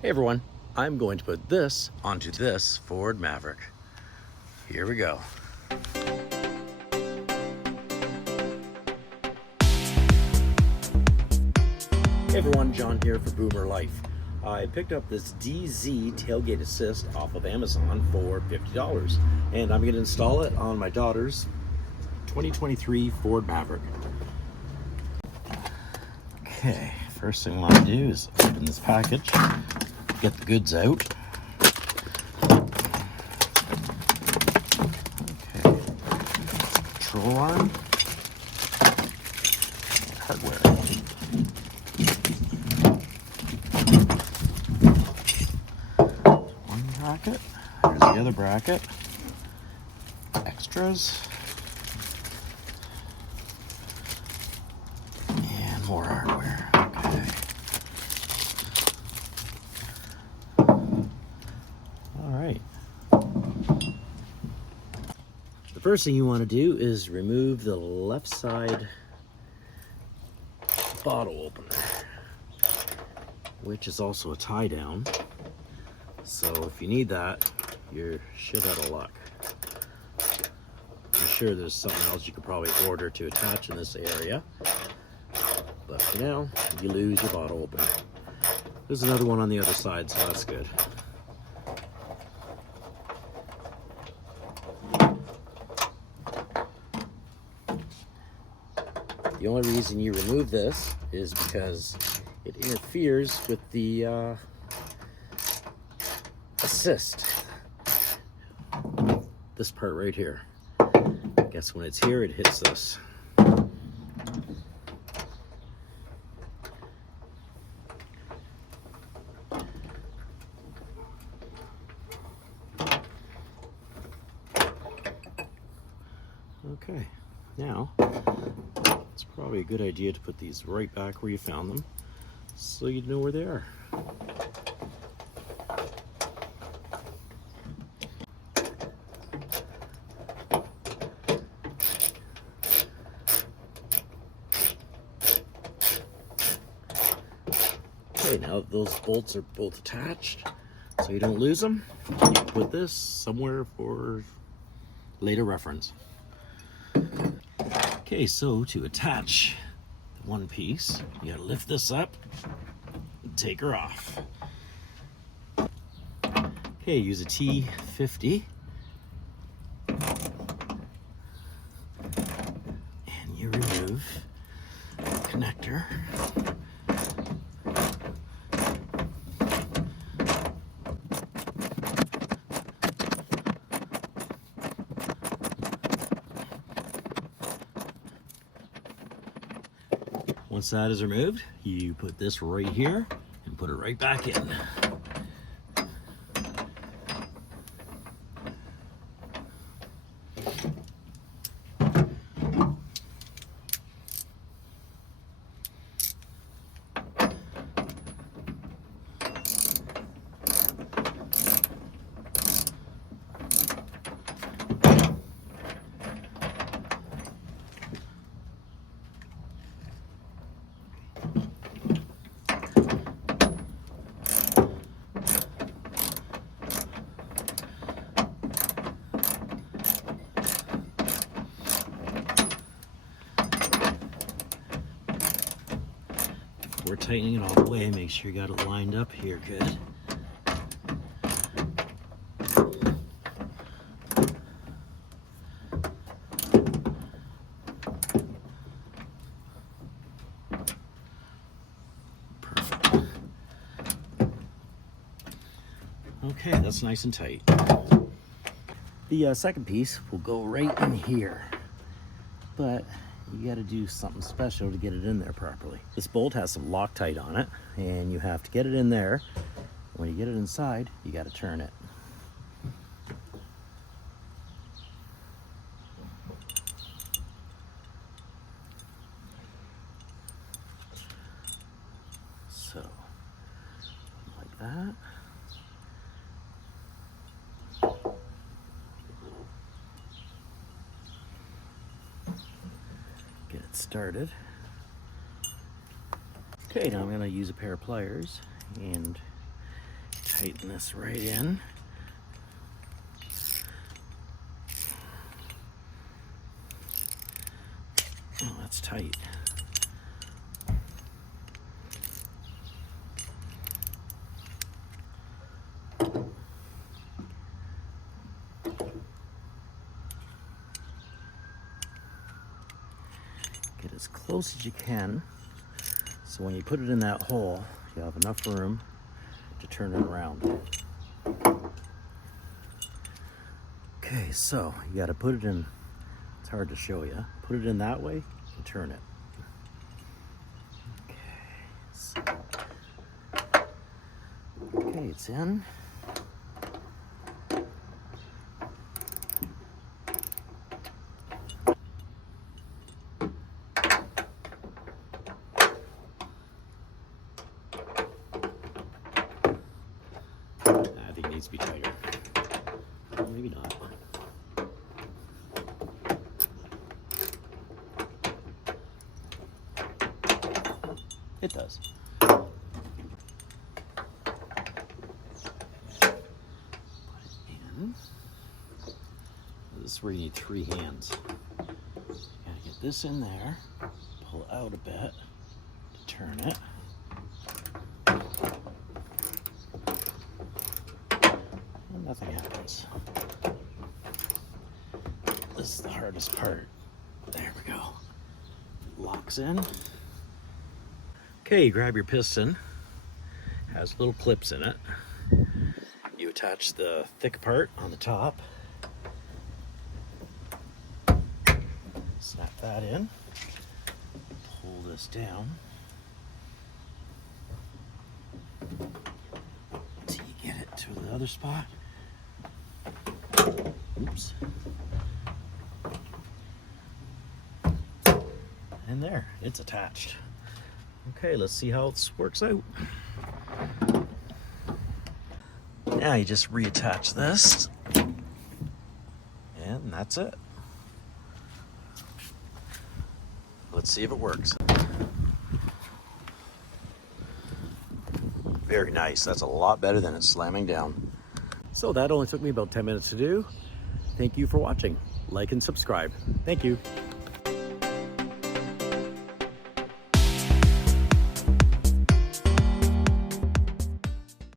Hey everyone, I'm going to put this onto this Ford Maverick. Here we go. Hey everyone, John here for Boomer Life. I picked up this Dee Zee tailgate assist off of Amazon for $50, and I'm going to install it on my daughter's 2023 Ford Maverick. Okay, first thing I want to do is open this package, get the goods out. Okay, control arm, hardware. One bracket, there's the other bracket, extras, and more hardware. Okay. Alright. The first thing you want to do is remove the left side bottle opener, which is also a tie down. So if you need that, you're shit out of luck. I'm sure there's something else you could probably order to attach in this area, but for now, you lose your bottle opener. There's another one on the other side, so that's good. The only reason you remove this is because it interferes with the assist. This part right here. I guess when it's here, it hits this. Okay, now it's probably a good idea to put these right back where you found them so you know where they are. Okay, now that those bolts are both attached so you don't lose them, you can put this somewhere for later reference. Okay, so to attach the one piece, you gotta lift this up and take her off. Okay, use a T50 and you remove the connector. Once that is removed, you put this right here and put it right back in. We're tightening it all the way. Make sure you got it lined up here good. Perfect. Okay, that's nice and tight. The second piece will go right in here, but you got to do something special to get it in there properly. This bolt has some Loctite on it, and you have to get it in there. When you get it inside, you got to turn it. So, like that. Get it started. Okay, now I'm going to use a pair of pliers and tighten this right in. Oh, that's tight. Get as close as you can, so when you put it in that hole, you have enough room to turn it around. Okay, so you got to put it in, it's hard to show you, put it in that way and turn it. Okay, it's in. I think it needs to be tighter. Maybe not. It does. This is where you need 3 hands. You gotta get this in there, pull it out a bit to turn it. And nothing happens. This is the hardest part. There we go. Locks in. Okay, you grab your piston. Has little clips in it. You attach the thick part on the top. Snap that in. Pull this down. Until you get it to the other spot. Oops. And there, it's attached. Okay, let's see how this works out. Now you just reattach this, and that's it. Let's see if it works. Very nice. That's a lot better than it slamming down. So that only took me about 10 minutes to do. Thank you for watching. Like and subscribe. Thank you.